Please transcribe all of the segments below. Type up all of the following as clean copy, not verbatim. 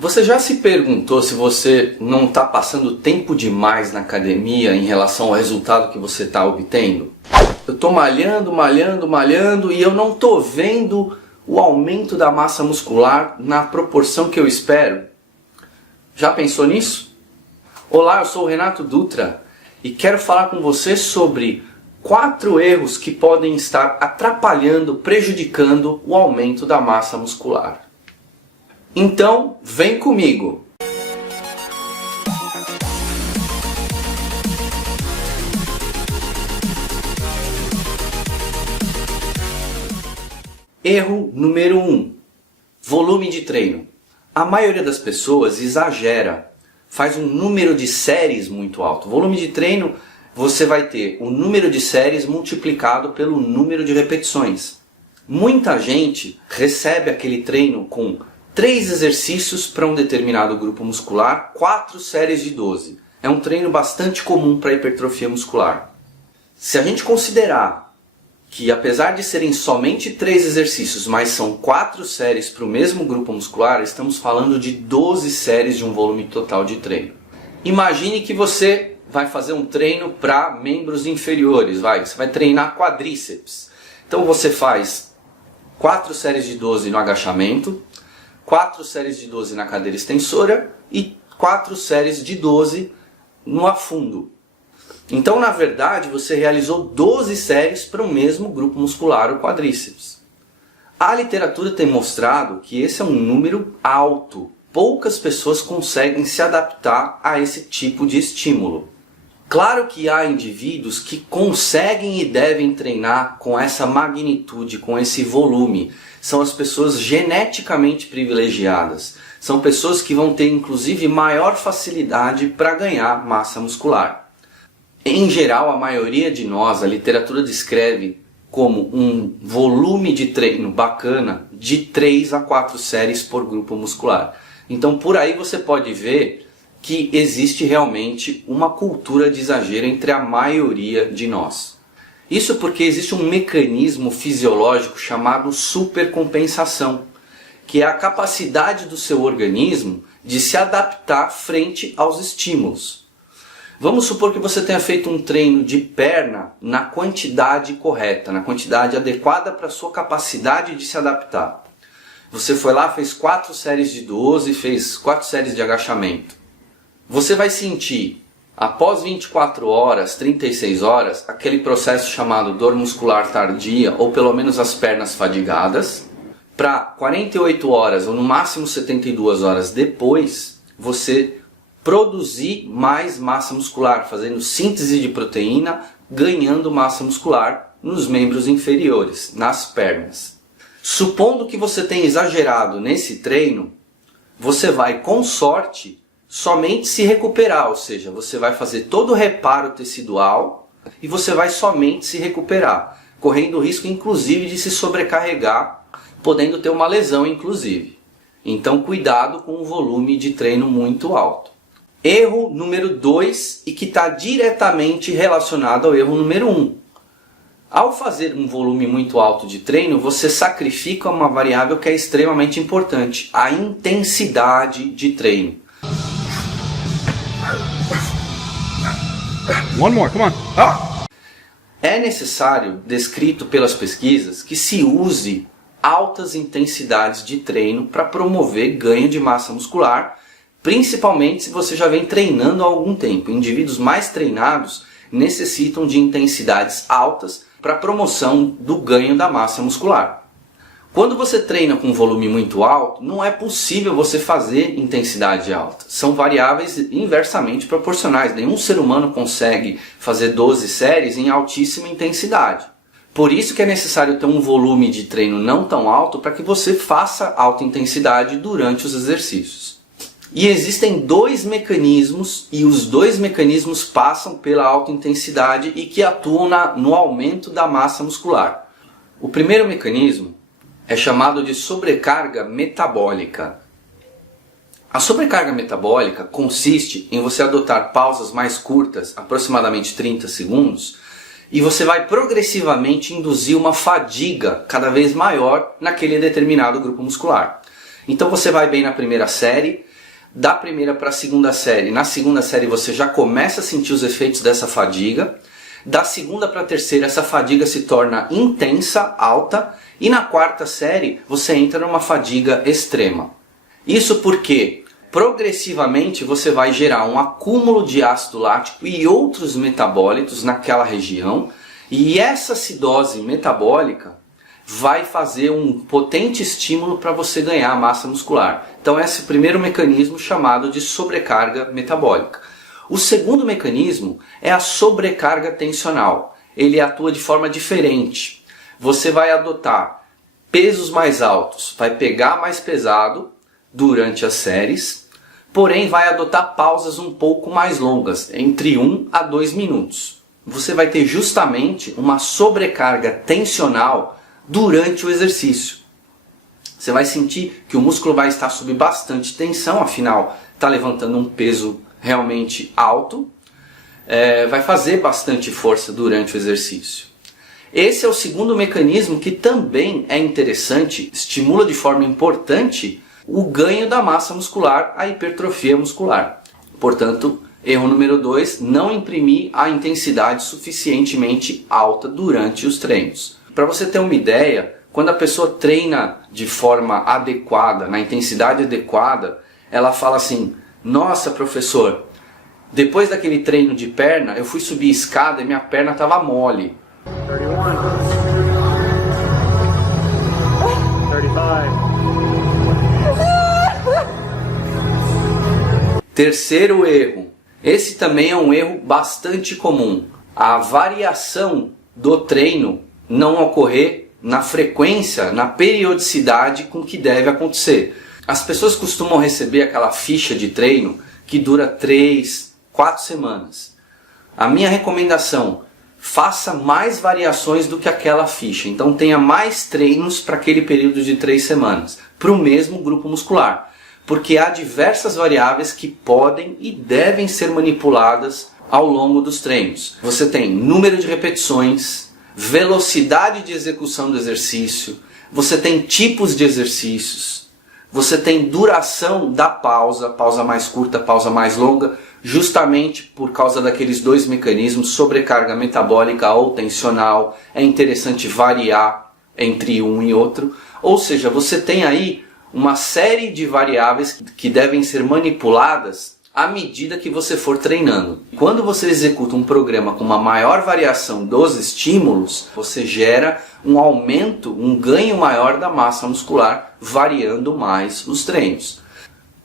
Você já se perguntou se você não está passando tempo demais na academia em relação ao resultado que você está obtendo? Eu estou malhando e eu não estou vendo o aumento da massa muscular na proporção que eu espero. Já pensou nisso? Olá, eu sou o Renato Dutra e quero falar com você sobre 4 erros que podem estar atrapalhando, prejudicando o aumento da massa muscular. Então, vem comigo! Erro número 1. Volume de treino. A maioria das pessoas exagera, faz um número de séries muito alto. Volume de treino, você vai ter o número de séries multiplicado pelo número de repetições. Muita gente recebe aquele treino com 3 exercícios para um determinado grupo muscular, 4 séries de 12. É um treino bastante comum para hipertrofia muscular. Se a gente considerar que apesar de serem somente 3 exercícios, mas são 4 séries para o mesmo grupo muscular, estamos falando de 12 séries de um volume total de treino. Imagine que você vai fazer um treino para membros inferiores, você vai treinar quadríceps. Então você faz 4 séries de 12 no agachamento, 4 séries de 12 na cadeira extensora e 4 séries de 12 no afundo. Então, na verdade, você realizou 12 séries para o mesmo grupo muscular, o quadríceps. A literatura tem mostrado que esse é um número alto. Poucas pessoas conseguem se adaptar a esse tipo de estímulo. Claro que há indivíduos que conseguem e devem treinar com essa magnitude, com esse volume. São as pessoas geneticamente privilegiadas. São pessoas que vão ter inclusive maior facilidade para ganhar massa muscular. Em geral, a maioria de nós, a literatura descreve como um volume de treino bacana de 3 a 4 séries por grupo muscular. Então por aí você pode ver que existe realmente uma cultura de exagero entre a maioria de nós. Isso porque existe um mecanismo fisiológico chamado supercompensação, que é a capacidade do seu organismo de se adaptar frente aos estímulos. Vamos supor que você tenha feito um treino de perna na quantidade correta, na quantidade adequada para a sua capacidade de se adaptar. Você foi lá, fez 4 séries de 12, fez 4 séries de agachamento. Você vai sentir, após 24 horas, 36 horas, aquele processo chamado dor muscular tardia, ou pelo menos as pernas fadigadas. Para 48 horas, ou no máximo 72 horas depois, você produzir mais massa muscular, fazendo síntese de proteína, ganhando massa muscular nos membros inferiores, nas pernas. Supondo que você tenha exagerado nesse treino, você vai, com sorte, somente se recuperar, ou seja, você vai fazer todo o reparo tecidual e você vai somente se recuperar, correndo o risco inclusive de se sobrecarregar, podendo ter uma lesão inclusive. Então cuidado com o volume de treino muito alto. Erro número 2 e que está diretamente relacionado ao erro número 1. Ao fazer um volume muito alto de treino, você sacrifica uma variável que é extremamente importante, a intensidade de treino. One more, come on. É necessário, descrito pelas pesquisas, que se use altas intensidades de treino para promover ganho de massa muscular, principalmente se você já vem treinando há algum tempo. Indivíduos mais treinados necessitam de intensidades altas para a promoção do ganho da massa muscular. Quando você treina com um volume muito alto, não é possível você fazer intensidade alta. São variáveis inversamente proporcionais. Nenhum ser humano consegue fazer 12 séries em altíssima intensidade. Por isso que é necessário ter um volume de treino não tão alto para que você faça alta intensidade durante os exercícios. E existem 2 mecanismos, e os 2 mecanismos passam pela alta intensidade e que atuam no aumento da massa muscular. O primeiro mecanismo é chamado de sobrecarga metabólica. A sobrecarga metabólica consiste em você adotar pausas mais curtas, aproximadamente 30 segundos, e você vai progressivamente induzir uma fadiga cada vez maior naquele determinado grupo muscular. Então você vai bem na primeira série, da primeira para a segunda série. Na segunda série você já começa a sentir os efeitos dessa fadiga. Da segunda para a terceira essa fadiga se torna intensa, alta. E na quarta série você entra numa fadiga extrema. Isso porque progressivamente você vai gerar um acúmulo de ácido lático e outros metabólitos naquela região. E essa acidose metabólica vai fazer um potente estímulo para você ganhar massa muscular. Então esse é o primeiro mecanismo, chamado de sobrecarga metabólica. O segundo mecanismo é a sobrecarga tensional. Ele atua de forma diferente. Você vai adotar pesos mais altos, vai pegar mais pesado durante as séries, porém vai adotar pausas um pouco mais longas, entre 1 a 2 minutos. Você vai ter justamente uma sobrecarga tensional durante o exercício. Você vai sentir que o músculo vai estar sob bastante tensão, afinal está levantando um peso realmente alto, vai fazer bastante força durante o exercício. Esse é o segundo mecanismo que também é interessante, estimula de forma importante o ganho da massa muscular, a hipertrofia muscular. Portanto, erro número 2, não imprimir a intensidade suficientemente alta durante os treinos. Para você ter uma ideia, quando a pessoa treina de forma adequada, na intensidade adequada, ela fala assim: nossa, professor, depois daquele treino de perna, eu fui subir escada e minha perna estava mole. 31, 35. Terceiro erro. Esse também é um erro bastante comum. A variação do treino não ocorrer na frequência, na periodicidade com que deve acontecer. As pessoas costumam receber aquela ficha de treino que dura 3, 4 semanas. A minha recomendação: faça mais variações do que aquela ficha. Então tenha mais treinos para aquele período de 3 semanas, para o mesmo grupo muscular. Porque há diversas variáveis que podem e devem ser manipuladas ao longo dos treinos. Você tem número de repetições, velocidade de execução do exercício, você tem tipos de exercícios, você tem duração da pausa, pausa mais curta, pausa mais longa, justamente por causa daqueles dois mecanismos, sobrecarga metabólica ou tensional. É interessante variar entre um e outro. Ou seja, você tem aí uma série de variáveis que devem ser manipuladas à medida que você for treinando. Quando você executa um programa com uma maior variação dos estímulos, você gera um aumento, um ganho maior da massa muscular, variando mais os treinos.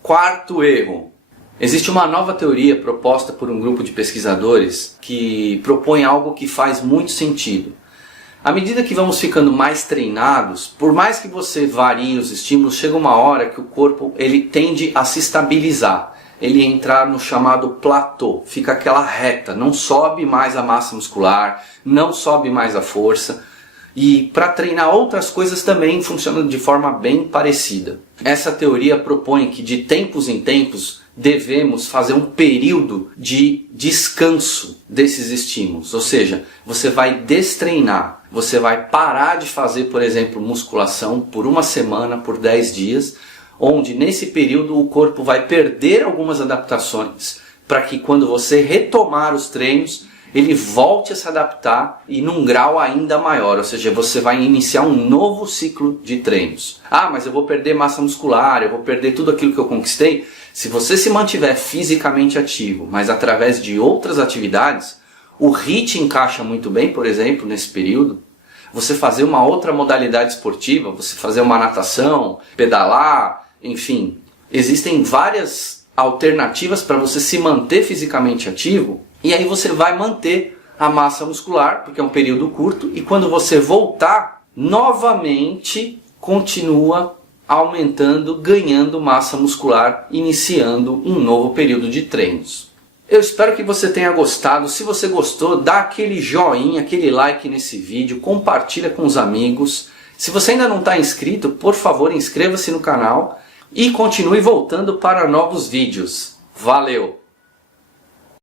Quarto erro. Existe uma nova teoria proposta por um grupo de pesquisadores que propõe algo que faz muito sentido. À medida que vamos ficando mais treinados, por mais que você varie os estímulos, chega uma hora que o corpo ele tende a se estabilizar. Ele entrar no chamado platô, fica aquela reta, não sobe mais a massa muscular, não sobe mais a força. E para treinar outras coisas também funciona de forma bem parecida. Essa teoria propõe que de tempos em tempos devemos fazer um período de descanso desses estímulos. Ou seja, você vai destreinar, você vai parar de fazer, por exemplo, musculação por uma semana, por 10 dias, onde nesse período o corpo vai perder algumas adaptações, para que quando você retomar os treinos, ele volte a se adaptar e num grau ainda maior, ou seja, você vai iniciar um novo ciclo de treinos. Ah, mas eu vou perder massa muscular, eu vou perder tudo aquilo que eu conquistei. Se você se mantiver fisicamente ativo, mas através de outras atividades, o HIIT encaixa muito bem, por exemplo, nesse período. Você fazer uma outra modalidade esportiva, você fazer uma natação, pedalar, enfim. Existem várias alternativas para você se manter fisicamente ativo. E aí você vai manter a massa muscular, porque é um período curto, e quando você voltar, novamente continua aumentando, ganhando massa muscular, iniciando um novo período de treinos. Eu espero que você tenha gostado. Se você gostou, dá aquele joinha, aquele like nesse vídeo, compartilha com os amigos. Se você ainda não está inscrito, por favor, inscreva-se no canal e continue voltando para novos vídeos. Valeu!